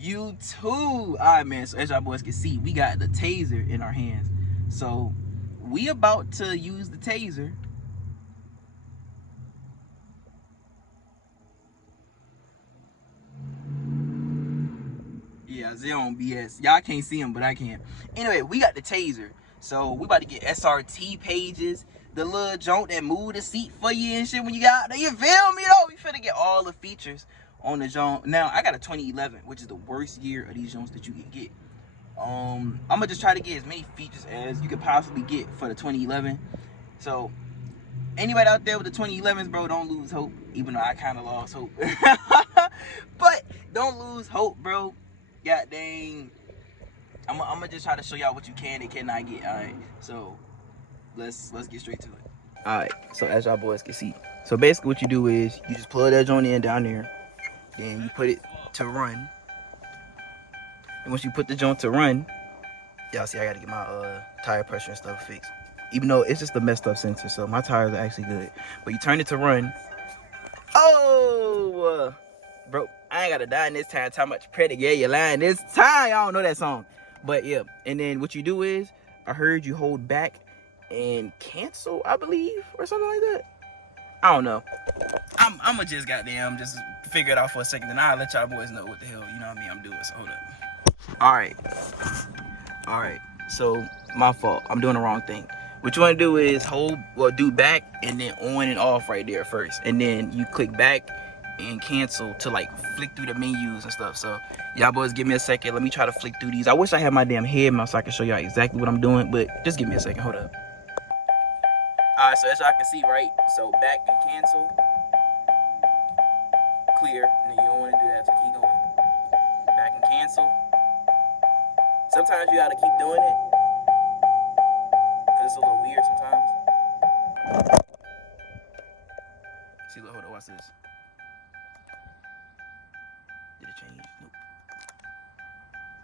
You too. All right, man. So as y'all boys can see, we got the Tazer in our hands. So we about to use the Tazer. Yeah, zero on BS. Y'all can't see him, but I can. Anyway, we got the Tazer. So we about to get SRT pages, the little joint that move the seat for you and shit when you got there. You feel me though? We finna get all the features on the joint. Now I got a 2011, which is the worst year of these joints that you can get. I'm gonna just try to get as many features as you could possibly get for the 2011. So anybody out there with the 2011s, bro, don't lose hope. Even though I kind of lost hope, but don't lose hope, bro. God dang. I'm gonna just try to show y'all what you can and cannot get. All right, so let's get straight to it. All right, so as y'all boys can see, so basically what you do is you just plug that joint in down there, then you put it to run, and once you put the joint to run, y'all see I gotta get my tire pressure and stuff fixed. Even though it's just a messed up sensor, so my tires are actually good. But you turn it to run. Oh, bro, I ain't gotta die in this time. How much credit? Yeah, you're lying this time. I don't know that song. But yeah, and then what you do is, I heard you hold back and cancel, I believe, or something like that. I don't know. I'ma just goddamn just figure it out for a second, then I'll let y'all boys know what the hell, you know what I mean, I'm doing. So hold up. All right. So my fault. I'm doing the wrong thing. What you want to do is do back and then on and off right there first, and then you click back and cancel to like flick through the menus and stuff. So y'all boys give me a second. Let me try to flick through these. I wish I had my damn head mouse so I can show y'all exactly what I'm doing, but just give me a second. Hold up. All right, so as y'all can see, right? So back and cancel, clear, and then you don't want to do that, so keep going. Back and cancel. Sometimes you gotta keep doing it because it's a little weird sometimes. See, look, hold on, watch this. Did it change? Nope.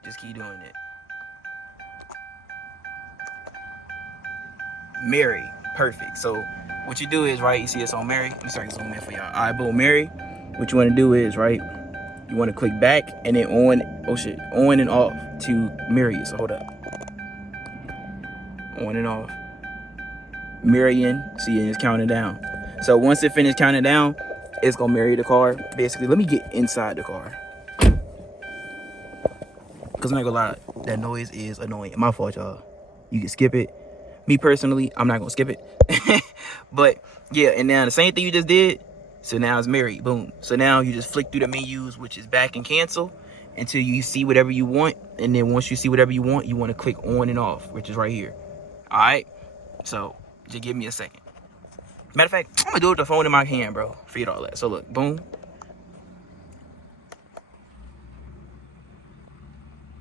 Just keep doing it. Mary, perfect. So what you do is, right, you see it's on Mary. Let me start zooming in for y'all. All right, boom, Mary. What you want to do is, right, you want to click back and then on, oh shit, on and off to Mary. So hold up. On and off. Marion, see, it's counting down. So once it finishes counting down, it's gonna marry the car. Basically, let me get inside the car. Cause I'm not gonna lie, that noise is annoying. My fault, y'all. You can skip it. Me personally, I'm not gonna skip it. But yeah, and now the same thing you just did. So now it's married, boom. So now you just flick through the menus, which is back and cancel, until you see whatever you want. And then once you see whatever you want to click on and off, which is right here. All right. So just give me a second. Matter of fact, I'm gonna do it with the phone in my hand, bro. Forget all that. So look, boom.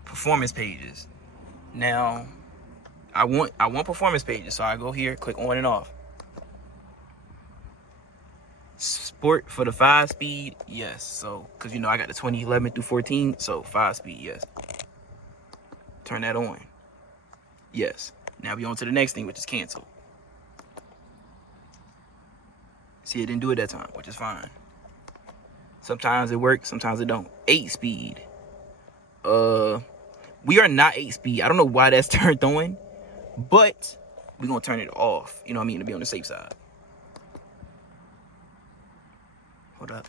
Performance pages. Now, I want performance pages, so I go here, click on and off. Sport for the 5-speed, yes. So, cause you know I got the 2011 through 14, so 5-speed, yes. Turn that on, yes. Now we on to the next thing, which is cancel. See, it didn't do it that time, which is fine. Sometimes it works, sometimes it don't. 8-speed. We are not 8-speed. I don't know why that's turned on, but we're gonna turn it off. You know what I mean, to be on the safe side. Hold up.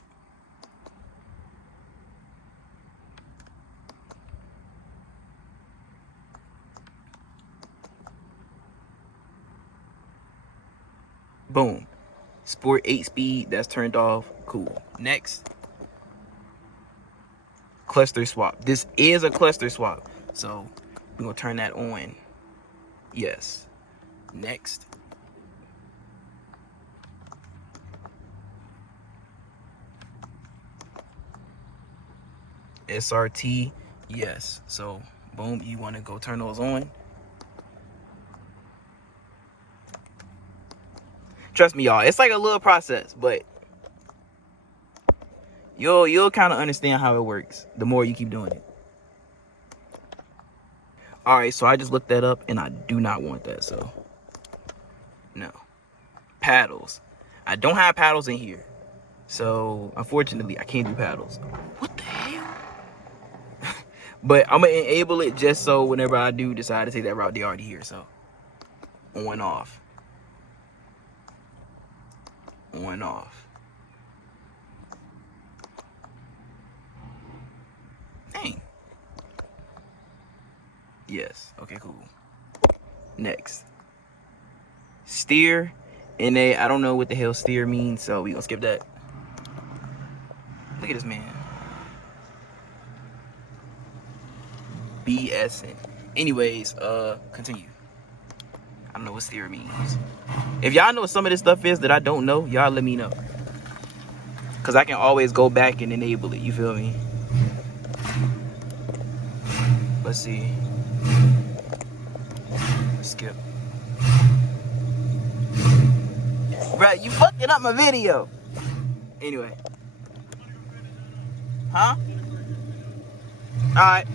Boom. Sport 8-speed, that's turned off. Cool. Next. Cluster swap. This is a cluster swap. So we're gonna turn that on. Yes. Next. SRT. Yes. So boom, you want to go turn those on. Trust me, y'all, it's like a little process, but you'll kind of understand how it works the more you keep doing it. All right, so I just looked that up and I do not want that, so no. Paddles. I don't have paddles in here, so unfortunately I can't do paddles. What the hell? But I'm gonna enable it just so whenever I do decide to take that route, they already here. So on off. On off. Dang. Yes. Okay, cool. Next. Steer. And I don't know what the hell steer means, so we gonna skip that. Look at this man. BSing. Anyways, continue. I don't know what steer means. If y'all know what some of this stuff is that I don't know, y'all let me know. Cause I can always go back and enable it, you feel me? Let's see. Skip. Bruh, you fucking up my video. Anyway. Huh? Alright.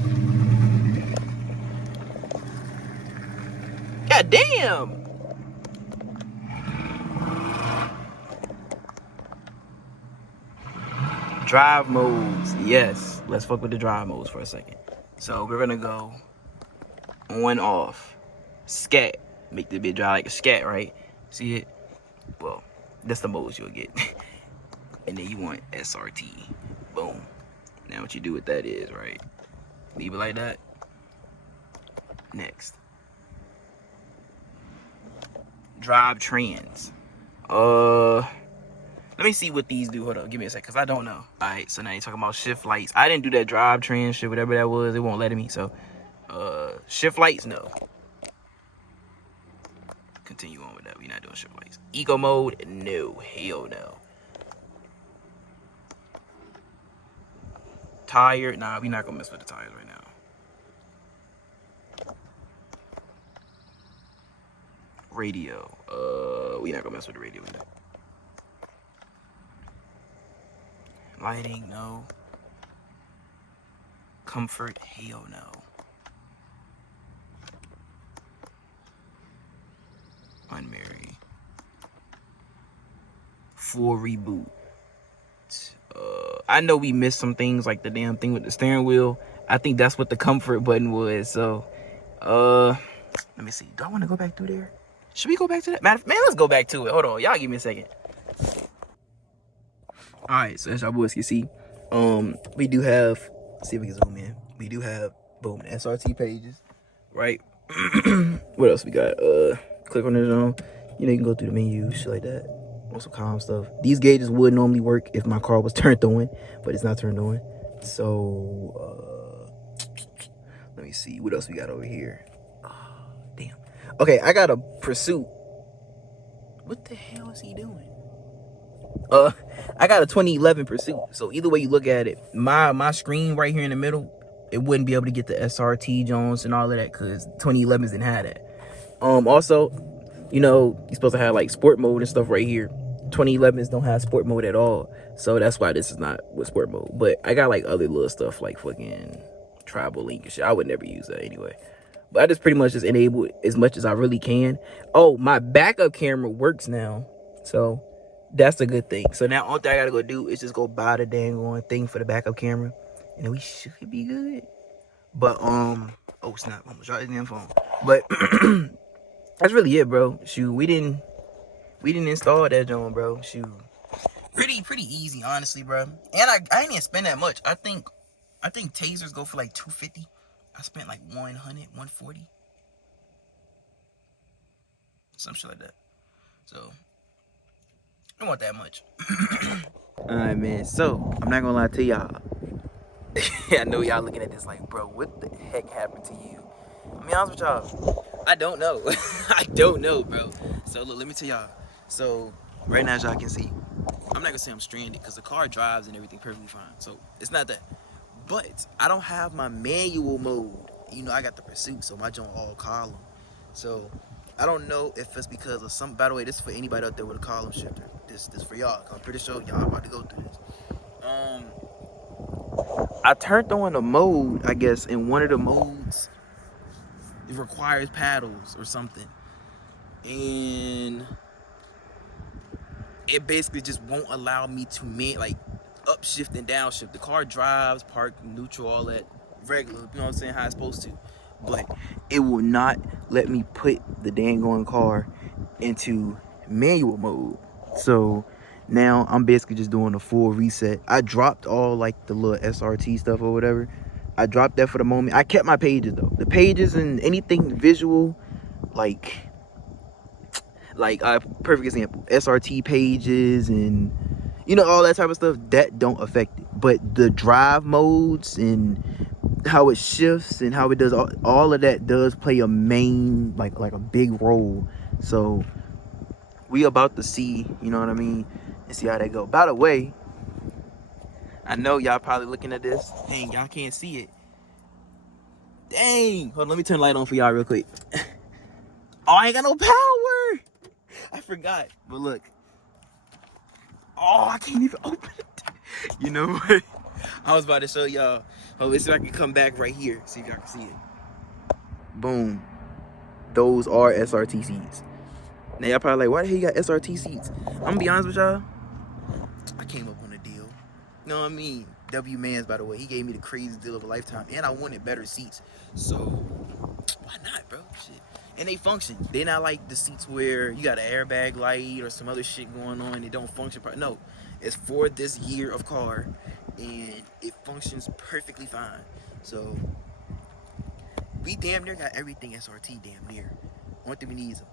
God damn. Drive modes. Yes. Let's fuck with the drive modes for a second. So we're gonna go on off. Scat. Make the bit drive like a scat, right? See it? Well, that's the modes you'll get. And then you want SRT. Boom. Now what you do with that is, right? Leave it like that. Next. Drive trans. Let me see what these do. Hold up, give me a sec, cause I don't know. All right, so now you're talking about shift lights. I didn't do that drive trans shit, whatever that was. It won't let me. So, shift lights, no. Continue on with that. We're not doing shift lights. Eco mode, no. Hell no. Tire, nah, we're not gonna mess with the tires right now. Radio, we're not gonna mess with the radio either. Lighting, no. Comfort, hell no. Unmarried. Full reboot. I know we missed some things like the damn thing with the steering wheel. I think that's what the comfort button was. So, let me see. Do I want to go back through there? Should we go back to that? Man, let's go back to it. Hold on. Y'all give me a second. All right. So as y'all boys can see, we do have, let's see if we can zoom in. We do have, boom, SRT pages, right? What else we got? Click on this on. You know, you can go through the menu, shit like that. Also calm stuff. These gauges would normally work if my car was turned on, but it's not turned on. So, let me see. What else we got over here? Oh, damn. Okay, I got a Pursuit. What the hell is he doing? I got a 2011 Pursuit. So either way you look at it, my screen right here in the middle, it wouldn't be able to get the SRT Jones and all of that because 2011s didn't have that. Also, you know, you're supposed to have like sport mode and stuff right here. 2011s don't have sport mode at all. So that's why this is not with sport mode. But I got like other little stuff like fucking tribal link and shit. I would never use that anyway. But I just pretty much just enable it as much as I really can. Oh, my backup camera works now. So that's a good thing. So now all thing I gotta go do is just go buy the dang on thing for the backup camera. And then we should be good. But oh snap, I'm gonna try this damn phone. But that's really it, bro. Shoot, we didn't install that joint, bro. Shoot, pretty easy, honestly, bro. And I didn't even spend that much. I think Tazers go for like $250. I spent like 100, 140, some shit like that. So I don't want that much. All right, man. So I'm not gonna lie to y'all. I know y'all looking at this like, bro, what the heck happened to you? I'll be honest with y'all. I don't know. I don't know, bro. So look, let me tell y'all. So right now, as y'all can see, I'm not gonna say I'm stranded because the car drives and everything perfectly fine. So it's not that. But I don't have my manual mode. You know, I got the Pursuit, so my joint all column. So I don't know if it's because of some. By the way, this is for anybody out there with a column shifter. This for y'all. I'm pretty sure y'all about to go through this. I turned on a mode, I guess, in one of the modes. It requires paddles or something, and it basically just won't allow me to like upshift and downshift. The car drives, park, neutral, all that. regular, you know what I'm saying, how it's supposed to. But it will not let me put the dang on car into manual mode. So now I'm basically just doing a full reset. I dropped all like the little SRT stuff or whatever. I dropped that for the moment. I kept my pages though. The pages and anything visual, like perfect example, SRT pages and you know all that type of stuff, that don't affect it. But the drive modes and how it shifts and how it does all of that does play a main like a big role. So we about to see, you know what I mean, and see how that go. By the way, I know y'all probably looking at this. Dang, y'all can't see it. Dang, hold on, let me turn the light on for y'all real quick. Oh, I ain't got no power. I forgot. But look. Oh, I can't even open it. You know what? I was about to show y'all. Oh, let's see if I can come back right here. See if y'all can see it. Boom. Those are SRT seats. Now y'all probably like, why the hell you got SRT seats? I'm gonna be honest with y'all. I came up on a deal. You know what I mean? W Mans, by the way, he gave me the craziest deal of a lifetime, and I wanted better seats. So why not, bro? Shit. And they function. They're not like the seats where you got an airbag light or some other shit going on. They don't function. No, it's for this year of car, and it functions perfectly fine. So we damn near got everything SRT. Damn near. One thing we need is a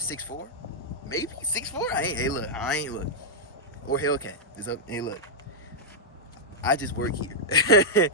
6'4", maybe 6'4". I ain't look. Or Hellcat. It's up. Hey, look. I just work here.